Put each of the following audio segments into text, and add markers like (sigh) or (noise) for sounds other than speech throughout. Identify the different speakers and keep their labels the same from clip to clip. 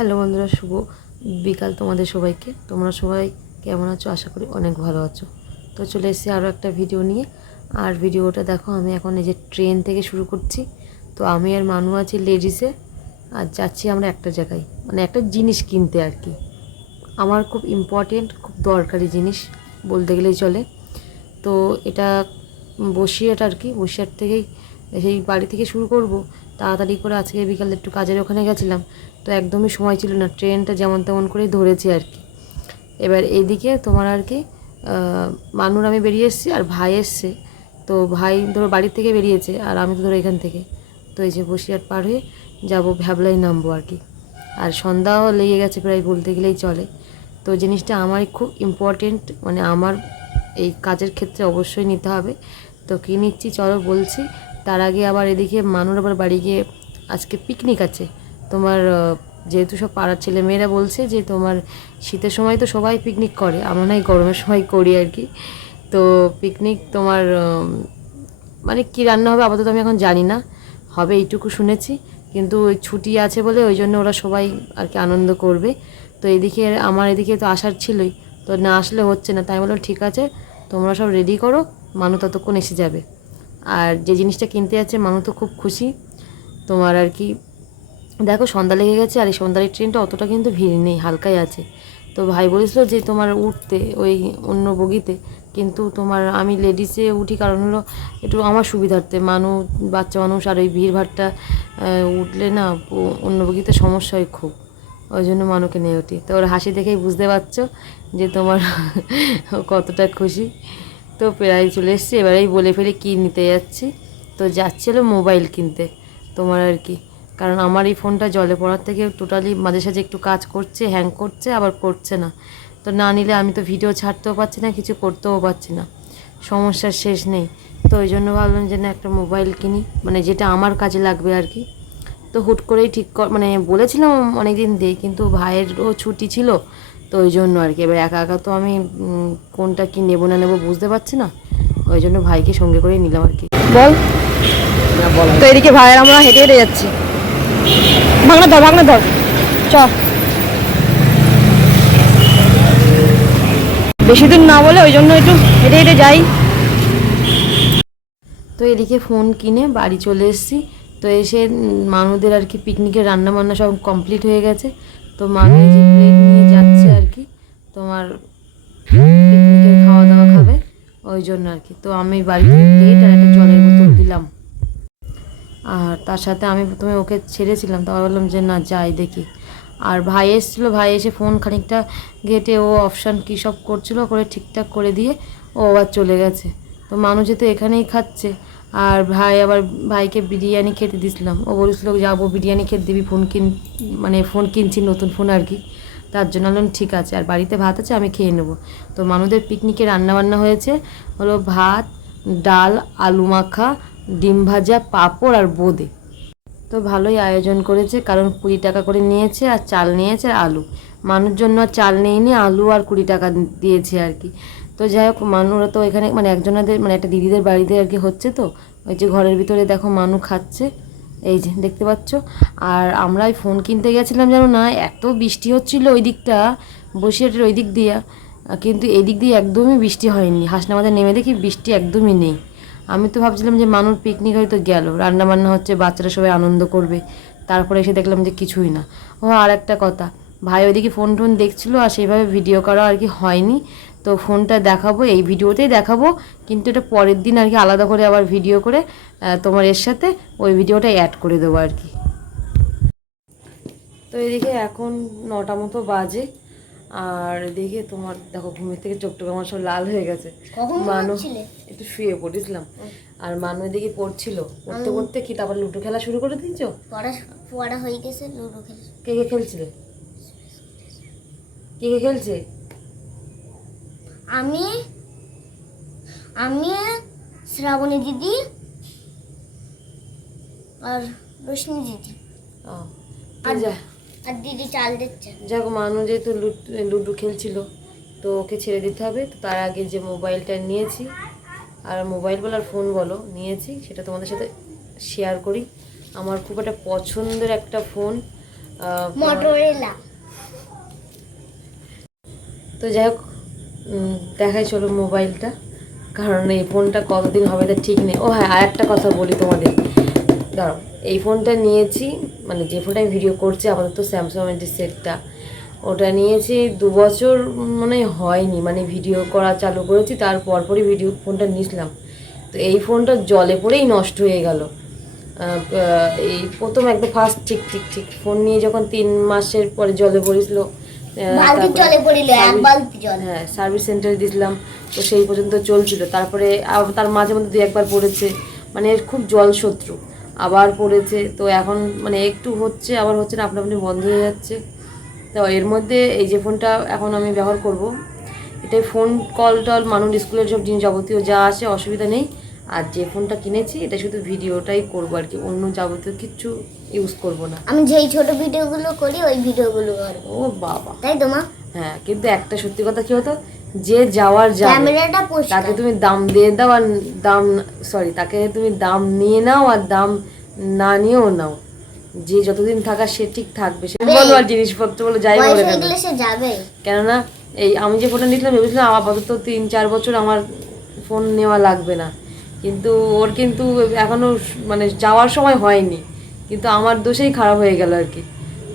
Speaker 1: Hello বন্ধুরা, শুভ বিকাল তোমাদের সবাইকে। তোমরা সবাই কেমন আছো? আশা করি অনেক ভালো আছো। তো চলে এসেছি আরও একটা ভিডিও নিয়ে। আর ভিডিওটা দেখো, আমি এখন এই যে ট্রেন থেকে শুরু করছি। তো আমি আর মানু আছি লেডিসে আর যাচ্ছি আমরা একটা জায়গায়। মানে একটা জিনিস কিনতে আর কি। আমার খুব ইম্পর্টেন্ট খুব দরকারি জিনিস বলতে গেলেই চলে। তো এটা বসিরহাট আর কি, বসিরহাট থেকেই সেই বাড়ি থেকে শুরু করব। তাড়াতাড়ি করে আজকে বিকালে একটু কাজের ওখানে গেছিলাম, তো একদমই সময় ছিল না, ট্রেনটা যেমন তেমন করেই ধরেছি আর কি। এবার এইদিকে তোমার আর কি মানুর আমি বেরিয়ে এসেছি আর ভাই এসছে, তো ভাই ধরো বাড়ির থেকে বেরিয়েছে আর আমি তো ধরো এখান থেকে। তো এই যে বসিরহাট পার হয়ে যাব ভ্যাবলাই নামবো আর কি। আর সন্ধ্যাও লেগে গেছে প্রায় বলতে গেলেই চলে। তো জিনিসটা আমারই খুব ইম্পর্টেন্ট মানে আমার এই কাজের ক্ষেত্রে অবশ্যই নিতে হবে। তো কী নিচ্ছি চলো বলছি তার আগে আবার এদিকে মানুর আবার বাড়ি গিয়ে আজকে পিকনিক আছে। তোমার যেহেতু সব পাড়ার ছেলে মেয়েরা বলছে যে তোমার শীতের সময় তো সবাই পিকনিক করে, আমরা নয় গরমের সময় করি আর কি। তো পিকনিক তোমার মানে কী রান্না হবে আপাতত আমি এখন জানি না, হবে এইটুকু শুনেছি। কিন্তু ছুটি আছে বলে ওই জন্য ওরা সবাই আর কি আনন্দ করবে। তো এদিকে আমার এদিকে তো আসার ছিলই, তো না আসলে হচ্ছে না। তাই বললাম, ঠিক আছে, তোমরা সব রেডি করো, মানু ততক্ষণ এসে যাবে। আর যে জিনিসটা কিনতে যাচ্ছে মানুষ তো খুব খুশি। তোমার আর কি, দেখো সন্ধ্যা লেগে গেছে আর এই সন্ধ্যার ট্রেনটা অতটা কিন্তু ভিড় নেই, হালকাই আছে। তো ভাই বলেছিল যে তোমার উঠতে, ওই অন্য বগিতে, কিন্তু তোমার আমি লেডিসে উঠি কারণ হলো একটু আমার সুবিধার্থে। মানুষ বাচ্চা মানুষ আর ওই ভিড়ভাড়টা উঠলে না অন্য বগিতে সমস্যা হয় খুব। ওই জন্য মানুকে নিয়ে উঠি। তো ওর হাসি দেখেই বুঝতে পারছ যে তোমার (laughs) কতটা খুশি। তো প্রায় চলে এসেছি। এবারেই বলে ফেলে কী নিতে যাচ্ছি। তো যাচ্ছিল মোবাইল কিনতে তোমার আর কি। কারণ আমার এই ফোনটা জলে পড়ার থেকে টোটালি মাঝে সাঝে একটু কাজ করছে হ্যাং করছে, আবার করছে না। তো না নিলে আমি তো ভিডিও ছাড়তেও পারছি না, কিছু করতেও পারছি না। সমস্যার শেষ নেই। তো ওই জন্য ভাবলাম যে না একটা মোবাইল কিনি মানে যেটা আমার কাজে লাগবে আর কি। তো হুট করেই ঠিক মানে বলেছিলাম অনেক দিন দিয়ে, কিন্তু ভাইয়েরও ছুটি ছিল। তো ওই জন্য আর কি। এবার একা একা তো আমি কোনটা কি নেব না নেব বুঝতে পারছি না। ওই জন্য ভাইকে সঙ্গে করে নিলাম আর কি।
Speaker 2: বল। তো এদিকে ভাইয়ের আমরা হেঁটে হেঁটে যাচ্ছি। ভাঙনা ধর ভাঙনা ধর। চ। বেশি দূর না বলে ওই জন্য একটু হেঁটে হেঁটে যাই।
Speaker 1: তো এদিকে ফোন কিনে বাড়ি চলে এসেছি। তো এসে উম, মানুদের আর কি পিকনিকের রান্না বান্না সব কমপ্লিট হয়ে গেছে। তো মানুষ যে প্লেট তোমার খাওয়া দাওয়া খাবে, ওই জন্য আর কি। তো আমি বাড়িতে প্লেট আর একটা জলের বোতল দিলাম। আর তার সাথে আমি প্রথমে ওকে ছেড়েছিলাম, তারপর বললাম যে না, যাই দেখি। আর ভাই এসেছিল, ভাই এসে ফোন খানিকটা ঘেটে ও অপশান কী সব করছিল, করে ঠিকঠাক করে দিয়ে ও আবার চলে গেছে। তো মানুষ যেহেতু এখানেই খাচ্ছে, আর ভাই আবার ভাইকে বিরিয়ানি খেতে দিছিলাম। ও বলেছিল, যাব, বিরিয়ানি খেতে দিবি ফোন কিন মানে ফোন কিনছি, নতুন ফোন আর কি। তার জন্য বললাম, ঠিক আছে, আর বাড়িতে ভাত আছে, আমি খেয়ে নেব। তো মানুষদের পিকনিকে রান্নাবান্না হয়েছে, হলো ভাত, ডাল, আলু মাখা, ডিম ভাজা, পাঁপড় আর বোঁদে। তো ভালোই আয়োজন করেছে, কারণ কুড়ি টাকা করে নিয়েছে, আর চাল নিয়েছে আর আলু। মানুষ জন্য চাল নেয়নি, আলু আর কুড়ি টাকা দিয়েছে আর কি। তো যাই হোক মানুরা তো এখানে মানে একজনাদের মানে একটা দিদিদের বাড়িতে আর কি হচ্ছে তো, ওই যে ঘরের ভিতরে দেখো মানু খাচ্ছে। এই যে, দেখতে পাচ্ছ? আর আমরা ফোন কিনতে গেছিলাম, জানো না? এত বৃষ্টি হচ্ছিল ওই দিকটা বসিরহাটের ওই দিক দিয়ে। কিন্তু এই দিক দিয়ে একদমই বৃষ্টি হয়নি। হাসনাবাদে নেমে দেখি বৃষ্টি একদমই নেই। আমি তো ভাবছিলাম যে মানুষ পিকনিক হয়তো গেল। রান্না বান্না হচ্ছে, বাচ্চারা সবাই আনন্দ করবে। তারপরে এসে দেখলাম যে কিছুই না। ও আর একটা কথা। ভাই ওইদিকে ফোন টোন দেখছিলো আর সেইভাবে ভিডিও করা আর কি হয়নি। তো ফোনটা দেখাবো এই ভিডিওতেই দেখাবো। কিন্তু এটা পরের দিন আর কি আলাদা করে আবার ভিডিও করে তোমার এর সাথে ওই ভিডিওটা অ্যাড করে দেবো আর কি। তো এদিকে এখন নটা মতো বাজে আর দেখে তোমার দেখো ঘুমের থেকে চোখ টোক আমার সব লাল হয়ে গেছে। মানু একটু শুয়ে পড়েছিলাম। আর মানু এদিকে পড়ছিল। পড়তে পড়তে কি তারপর লুডো খেলা শুরু করে দিয়েছ?
Speaker 3: পড়া পড়া হয়ে গেছে লুডো খেলে।
Speaker 1: কে কে খেলছিলে? কে কে খেলছে?
Speaker 3: আমি আমি শ্রাবণী দিদি আর রশ্মি দিদি।
Speaker 1: ও, তো যা।
Speaker 3: আর দিদি চাল দিচ্ছে।
Speaker 1: যাক মানু যেহেতু লুড- লুডো খেলছিল তো ওকে ছেড়ে দিতে হবে। তো তার আগে যে মোবাইলটা নিয়েছি আর মোবাইল বলো আর ফোন বলো নিয়েছি সেটা তোমাদের সাথে শেয়ার করি। আমার খুব একটা পছন্দের একটা ফোন
Speaker 3: মোটরোলা
Speaker 1: তো যাই হোক দেখাই চলো মোবাইলটা। কারণ এই ফোনটা কতদিন হবে তা ঠিক নেই। ও হ্যাঁ আর একটা কথা বলি তোমাদের। দাঁড়াও, এই ফোনটা নিয়েছি মানে যে ফোনটা আমি ভিডিও করছি, আপাতত স্যামসাংয়ের যে সেটটা ওটা নিয়েছি দু বছর মানে হয়নি। মানে ভিডিও করা চালু করেছি, তার পরপরই ভিডিও ফোনটা নিয়েছিলাম। তো এই ফোনটা জলে পড়েই নষ্ট হয়ে গেল। এই প্রথম একদম ফার্স্ট ঠিক ঠিক ঠিক। ফোন নিয়ে যখন তিন মাসের পরে জলে পড়েছিল হ্যাঁ সার্ভিস সেন্টারে দিয়েছিলাম তো সেই পর্যন্ত চলছিল। তারপরে তার মাঝে মধ্যে দুই একবার পড়েছে মানে এর খুব জল শত্রু আবার পড়েছে তো এখন মানে একটু হচ্ছে আবার হচ্ছে না আপনা আপনি বন্ধ হয়ে যাচ্ছে। তো এর মধ্যে এই যে ফোনটা এখন আমি ব্যবহার করব এটাই ফোন কল টল মানুষ স্কুলের সব জিনিস যাবতীয় যা আছে অসুবিধা নেই। আর যে ফোনটা কিনেছি এটা শুধু ভিডিওটাই করব আর কি। অন্য যাবতীয় কিছু ইউজ করব না।
Speaker 3: আমি যেই ছোট ভিডিওগুলো করি ওই ভিডিওগুলো করব।
Speaker 1: ও বাবা।
Speaker 3: তাই তো মা?
Speaker 1: হ্যাঁ কিন্তু একটা সত্যি কথা কি হতো যে যাওয়ার যাবে তাকে তুমি দাম দিয়ে দাও আর দাম সরি তাকে তুমি দাম নিয়ে নাও আর দাম না নিয়েও নাও। যে যতদিন থাকা সে ঠিক থাকবে। সে বলো আর জিনিসপত্র বলো যাই বলে
Speaker 3: সে যাবে।
Speaker 1: কেননা এই আমি যে ফোনটা নিয়েছিলাম ভেবেছিলাম আপাতত তিন চার বছর আমার ফোন নেওয়া লাগবে না। কিন্তু ওর কিন্তু এখনও মানে যাওয়ার সময় হয়নি। কিন্তু আমার দোষেই খারাপ হয়ে গেল আর কি।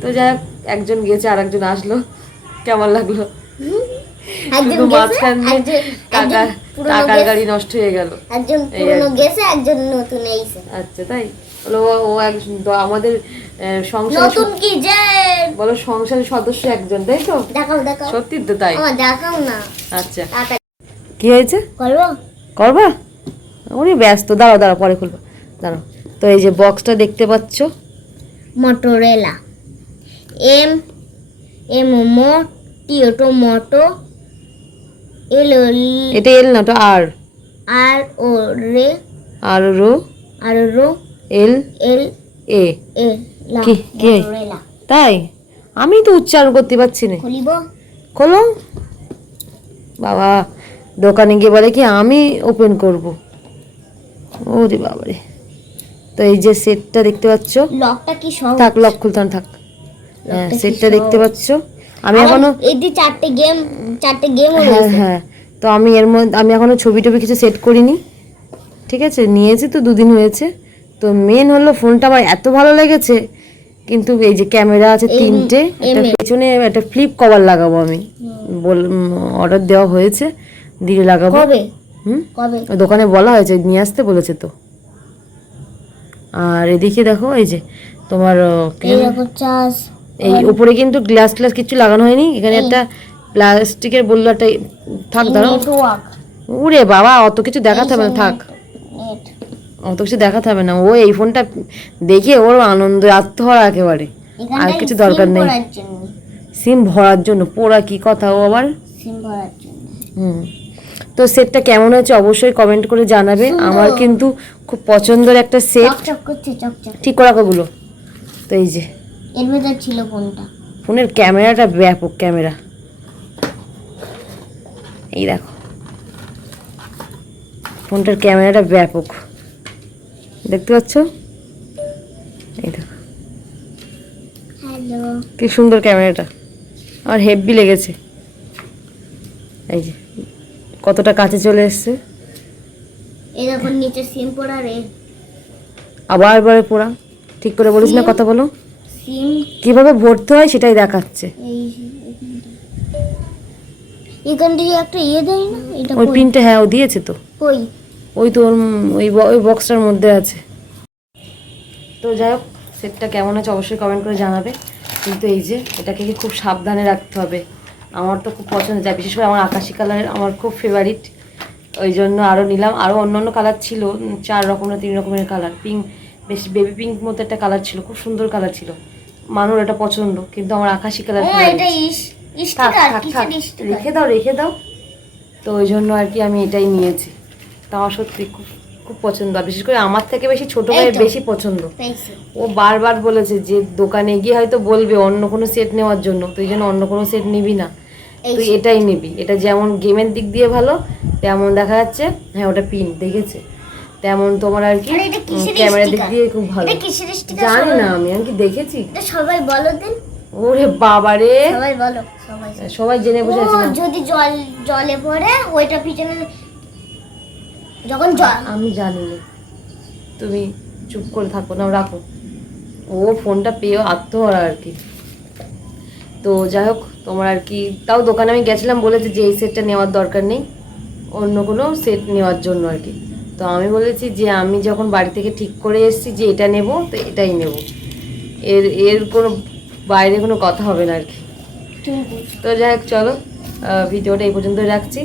Speaker 1: তো যাই হোক একজন গেছে আর একজন আসলো। কেমন লাগল? শুধু মাঝখান দিয়ে টাকা টাকার গাড়ি নষ্ট হয়ে গেল।
Speaker 3: একজন পুরনো
Speaker 1: কি।
Speaker 3: গেছে একজন নতুন এইছে
Speaker 1: আচ্ছা তাই? বলো ও- এক আমাদের সংসার
Speaker 3: নতুন কি যে?
Speaker 1: বলো সংসারের সদস্য একজন তাই তো?
Speaker 3: দেখাও দেখাও।
Speaker 1: সত্যি তো তাই।
Speaker 3: দেখাও না।
Speaker 1: আচ্ছা। কি হয়েছে?
Speaker 3: করব?
Speaker 1: করবা? উনি ব্যস্ত। দাঁড়াও দাঁড়াও পরে খুলবো। দাঁড়াও। তো এই যে বক্সটা দেখতে পাচ্ছ?
Speaker 3: মোটরোলা এম এম মো টিওটো মোটো এল
Speaker 1: এটা এল না তো আর
Speaker 3: আর ও রে
Speaker 1: আর রো
Speaker 3: আর রো
Speaker 1: এল
Speaker 3: এল
Speaker 1: এ
Speaker 3: এ
Speaker 1: কি কি?
Speaker 3: মোটরোলা
Speaker 1: তাই? আমি তো উচ্চারণ করতে পারছি না।
Speaker 3: খুলিব?
Speaker 1: খোলো। বাবা দোকানে গিয়ে বলে কি আমি ওপেন করব। ওরে বাবারে। তো এই যে সেটটা দেখতে পাচ্ছ?
Speaker 3: লকটা কি সব
Speaker 1: থাক লক খুলতে থাক। হ্যাঁ সেটটা দেখতে পাচ্ছ? আমি এখনও
Speaker 3: এই যে চারটে গেম চারটে গেম
Speaker 1: হ্যাঁ হ্যাঁ। তো আমি এর মধ্যে আমি এখনও ছবি টবি কিছু সেট করিনি। ঠিক আছে? নিয়েছি তো দুদিন হয়েছে। তো মেন হলো ফোনটা আমার এত ভালো লেগেছে। কিন্তু এই যে ক্যামেরা আছে তিনটে একটা পেছনে একটা ফ্লিপ কভার লাগাবো আমি। বল অর্ডার দেওয়া হয়েছে দিয়ে লাগাবো। হুম? দোকানে বলা হয়েছে নিয়ে আসতে বলেছে তো। আর এদিকে দেখো এই যে তোমার
Speaker 3: এই
Speaker 1: উপরে কিন্তু গ্লাস গ্লাস কিছু লাগানো হয়নি। এখানে একটা প্লাস্টিকের বলল একটা থাক ধরো উরে বাবা অত কিছু দেখাতে হবে না থাক। অত কিছু দেখাতে হবে না। ও এই ফোনটা দেখে ওর আনন্দ আত্মহরা একেবারে। আর কিছু দরকার নেই। সিম ভরার জন্য পোড়া কি কথা ও আবার?
Speaker 3: সিম ভরার জন্য।
Speaker 1: হুম। তো সেটটা কেমন হয়েছে অবশ্যই কমেন্ট করে জানাবে। আমার কিন্তু খুব পছন্দের একটা সেট ঠিক করা ওগুলো তো এই যে।
Speaker 3: এর ভেতর ছিল কোনটা
Speaker 1: ফোনের ক্যামেরাটা ব্যাপক ক্যামেরা। এই দেখো। ফোনটার ক্যামেরাটা ব্যাপক। দেখতে পাচ্ছ? এই দেখো।
Speaker 3: হ্যালো।
Speaker 1: কি সুন্দর ক্যামেরাটা। আর হেভি লেগেছে। এই যে। কতটা কাছে চলে এসছে?
Speaker 3: দেখো নিচে সিম পড়া রে।
Speaker 1: আবার বারে পোড়া। ঠিক করে বলিস না কথা বলো।
Speaker 3: সিম
Speaker 1: কীভাবে ভরতে হয় সেটাই দেখাচ্ছে।
Speaker 3: এখান থেকে একটা ইয়ে দেয় না? এটা
Speaker 1: ওই পিনটা হ্যাঁ ও দিয়েছে তো।
Speaker 3: কই?
Speaker 1: ওই তো ওর উম ওই ওই বক্সটার মধ্যে আছে। তো যাই হোক সেটটা কেমন আছে অবশ্যই কমেন্ট করে জানাবে। কিন্তু এই যে এটাকে কি খুব সাবধানে রাখতে হবে। আমার তো খুব পছন্দ যায় বিশেষ করে আমার আকাশি কালার আমার খুব ফেভারিট ওই জন্য আরও নিলাম। আরও অন্য অন্য কালার ছিল চার রকমের তিন রকমের কালার। পিঙ্ক বেশ বেবি পিঙ্ক মতো একটা কালার ছিল খুব সুন্দর কালার ছিল। মানুর এটা পছন্দ কিন্তু আমার আকাশি কালার রেখে দাও রেখে দাও। তো ওই জন্য আর কি আমি এটাই নিয়েছি। তা আমার সত্যি খুব খুব পছন্দ। আর বিশেষ করে আমার থেকে বেশি ছোট ভাইয়ের বেশি পছন্দ। ও বারবার বলেছে যে দোকানে গিয়ে হয়তো বলবে অন্য কোনো সেট নেওয়ার জন্য। তুই যেন অন্য কোনো সেট নিবি না। তুই এটাই নিবি। এটা যেমন গেমের দিক দিয়ে ভালো তেমন দেখা যাচ্ছে হ্যাঁ ওটা পিন দেখেছে? তেমন তোমার আর কি
Speaker 3: আর
Speaker 1: ক্যামেরা দিক দিয়ে খুব ভালো। জানি না আমি আমি কি দেখেছি?
Speaker 3: সবাই বলো দিন
Speaker 1: ওরে বাবারে।
Speaker 3: সবাই বলো সবাই
Speaker 1: সবাই জেনে বসে আছে
Speaker 3: যদি জল জলে পড়ে ওইটা পিছনে যখন জল
Speaker 1: আমি জানি না তুমি চুপ করে থাকো না রাখো। ও ফোনটা পেয়েও আত্মহরা আর কি। তো যাই হোক তোমার আর কি তাও দোকানে আমি গেছিলাম বলেছে যে এই সেটটা নেওয়ার দরকার নেই অন্য কোনো সেট নেওয়ার জন্য আর কি। তো আমি বলেছি যে আমি যখন বাড়ি থেকে ঠিক করে এসেছি যে এটা নেব তো এটাই নেব। এর এর কোনো বাইরে কোনো কথা হবে না আর কি। তো যাই হোক চলো ভিডিওটা এই পর্যন্ত রাখছি।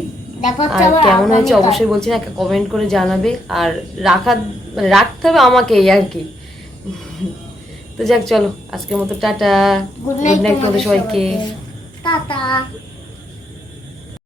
Speaker 1: আর কেমন হয়েছে অবশ্যই বলছি না একটা কমেন্ট করে জানাবে। আর রাখা মানে রাখতে হবে আমাকেই আর কি। তো যাক চলো আজকের মতো টাটা।
Speaker 3: গুড নাইট
Speaker 1: তোমাদের সবাইকে।
Speaker 3: টাটা।